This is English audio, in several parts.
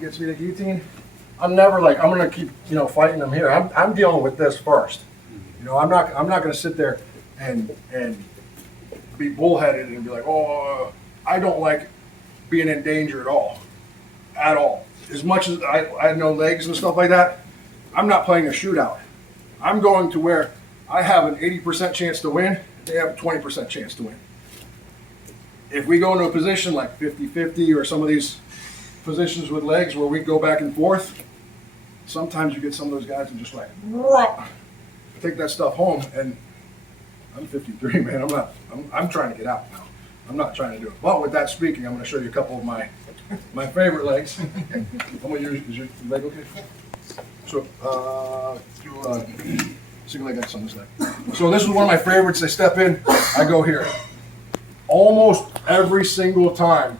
Gets me to guillotine, I'm never like, I'm gonna keep, fighting them here. I'm dealing with this first. I'm not gonna sit there and be bullheaded and be like, oh, I don't like being in danger at all. As much as I know legs and stuff like that, I'm not playing a shootout. I'm going to where I have an 80% chance to win, they have a 20% chance to win. If we go into a position like 50-50 or some of these positions with legs where we go back and forth, sometimes you get some of those guys and just like, take that stuff home. And I'm 53, man. I'm trying to get out now. I'm not trying to do it. But with that speaking, I'm going to show you a couple of my favorite legs. I'm going to use, is your leg okay? So, do single leg X on this leg. So this is one of my favorites. They step in, I go here. Almost every single time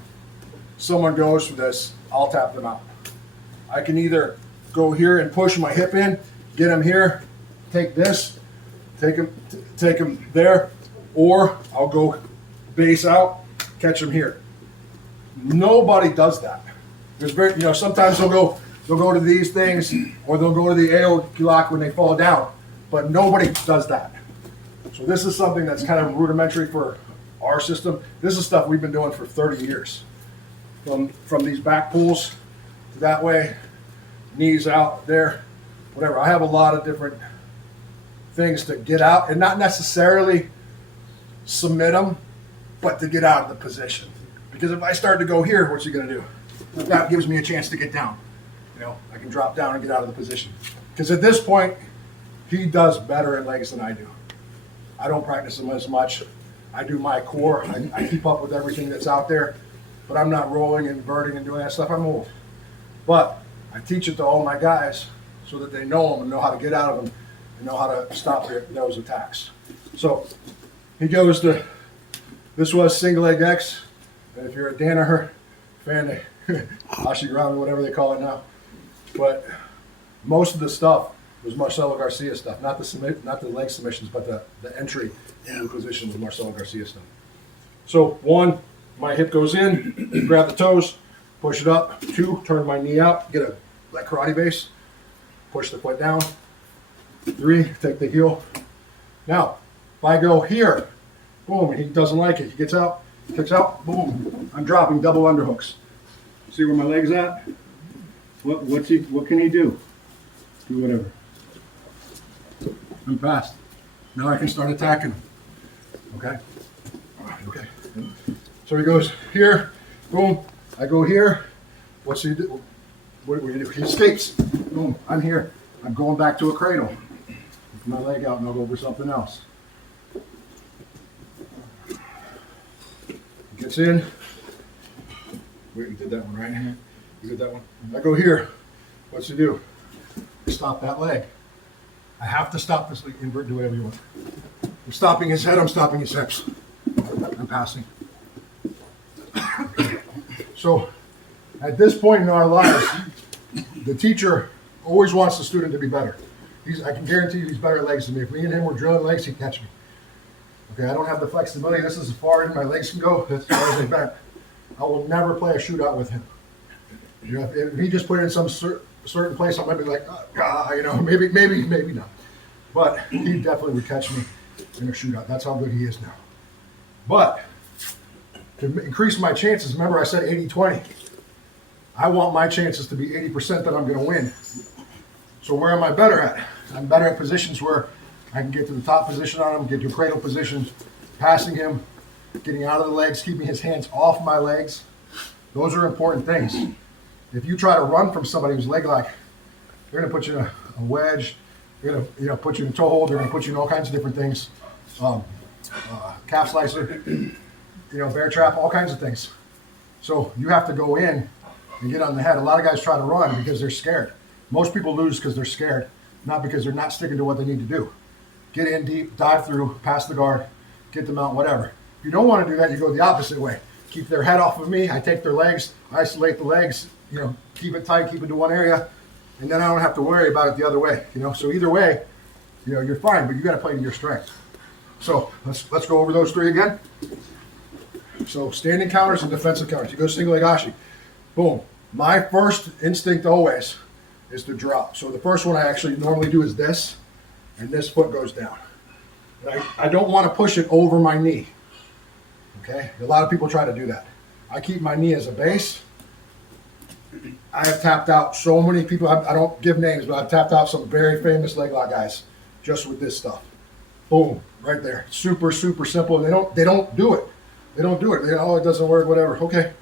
someone goes for this, I'll tap them out. I can either go here and push my hip in, get them here, take this, take them there, or I'll go base out, catch them here. Nobody does that. There's sometimes they'll go to these things, or they'll go to the AO lock when they fall down, but nobody does that. So this is something that's kind of rudimentary for our system. This is stuff we've been doing for 30 years. From these back pulls to that way, knees out there, whatever. I have a lot of different things to get out and not necessarily submit them, but to get out of the position. Because if I start to go here, what's he going to do? That gives me a chance to get down. I can drop down and get out of the position. Because at this point, he does better at legs than I do. I don't practice them as much. I do my core. I keep up with everything that's out there, but I'm not rolling and inverting and doing that stuff. I'm old. But I teach it to all my guys so that they know them and know how to get out of them and know how to stop those attacks. So he goes to, this was single leg X. And if you're a Danaher fan, Ashigarami, whatever they call it now. But most of the stuff was Marcelo Garcia stuff, not the leg submissions, but the entry in the position with Marcelo Garcia stuff. So 1, my hip goes in, grab the toes, push it up. 2, turn my knee out, get a like karate base, push the foot down. 3, take the heel. Now, if I go here, boom, he doesn't like it. He gets out, kicks out, boom. I'm dropping double underhooks. See where my leg's at? What can he do? Do whatever. I'm fast. Now I can start attacking him. Okay? All right, okay. So he goes here, boom. I go here. What's he do? What do we do? He escapes. Boom. I'm here. I'm going back to a cradle. Put my leg out and I'll go over something else. Gets in. Wait, we did that one, right? You did that one? I go here. What's he do? Stop that leg. I have to stop this leg. Invert, do whatever you want. I'm stopping his head, I'm stopping his hips. I'm passing. So, at this point in our lives, the teacher always wants the student to be better. I can guarantee you he's better at legs than me. If me and him were drilling legs, he'd catch me. Okay, I don't have the flexibility. This is as far as my legs can go. That's as far as they bend. I will never play a shootout with him. If he just put it in some certain place, I might be like, maybe not. But he definitely would catch me in a shootout. That's how good he is now. But to increase my chances, remember I said 80-20. I want my chances to be 80% that I'm going to win. So where am I better at? I'm better at positions where I can get to the top position on him, get to a cradle position, passing him, getting out of the legs, keeping his hands off my legs. Those are important things. If you try to run from somebody who's leg lock, they're going to put you in a wedge. They're going to put you in a toe hold. They're going to put you in all kinds of different things. Calf slicer, bear trap, all kinds of things. So you have to go in and get on the head. A lot of guys try to run because they're scared. Most people lose because they're scared, not because they're not sticking to what they need to do. Get in deep, dive through, pass the guard, get them out, whatever. If you don't want to do that, you go the opposite way. Keep their head off of me. I take their legs, isolate the legs, keep it tight, keep it to one area, and then I don't have to worry about it the other way. So either way, you're fine, but you got to play to your strength. So let's go over those 3 again. So standing counters and defensive counters. You go single leg ashi. Boom. My first instinct always is to drop. So the first one I actually normally do is this, and this foot goes down. I don't want to push it over my knee. Okay? A lot of people try to do that. I keep my knee as a base. I have tapped out so many people. I don't give names, but I've tapped out some very famous leg lock guys just with this stuff. Boom, right there. Super, super simple. They don't do it. They don't do it. Oh, it doesn't work, whatever. Okay.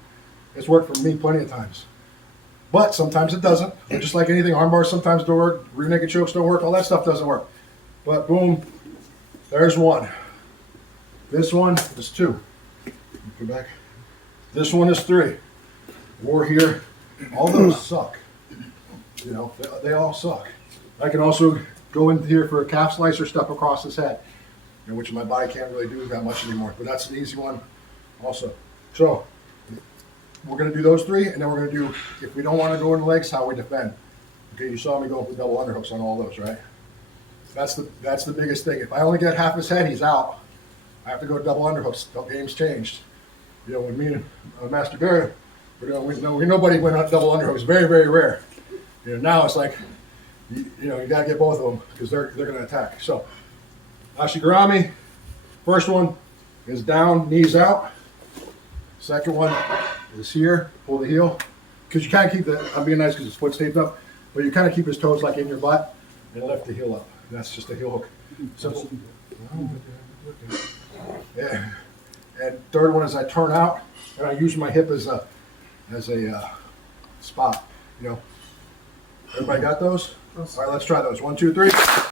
It's worked for me plenty of times. But sometimes it doesn't. Just like anything, arm bars sometimes don't work, rear naked chokes don't work, all that stuff doesn't work. But boom, there's one. This one is 2. Go back. This one is 3. War here. All those suck. You know, they all suck. I can also go in here for a calf slicer, step across his head, you know, which my body can't really do that much anymore. But that's an easy one also. So we're going to do those 3, and then we're going to do, if we don't want to go in the legs, how we defend. Okay, you saw me go with double underhooks on all those, right? That's the biggest thing. If I only get half his head, he's out. I have to go double underhooks. The game's changed. You know, when me and Master Barry, nobody went on double underhooks. Very, very rare. You know, now it's like, you know, you got to get both of them because they're going to attack. So, Ashigarami, first one is down, knees out. Second one is here, pull the heel. Because you kind of keep I'm being nice because his foot's taped up, but you kind of keep his toes like in your butt and lift the heel up. That's just a heel hook. Simple. Yeah. And third one is I turn out and I use my hip as a spot. You know. Everybody got those? All right, let's try those. 1, 2, 3.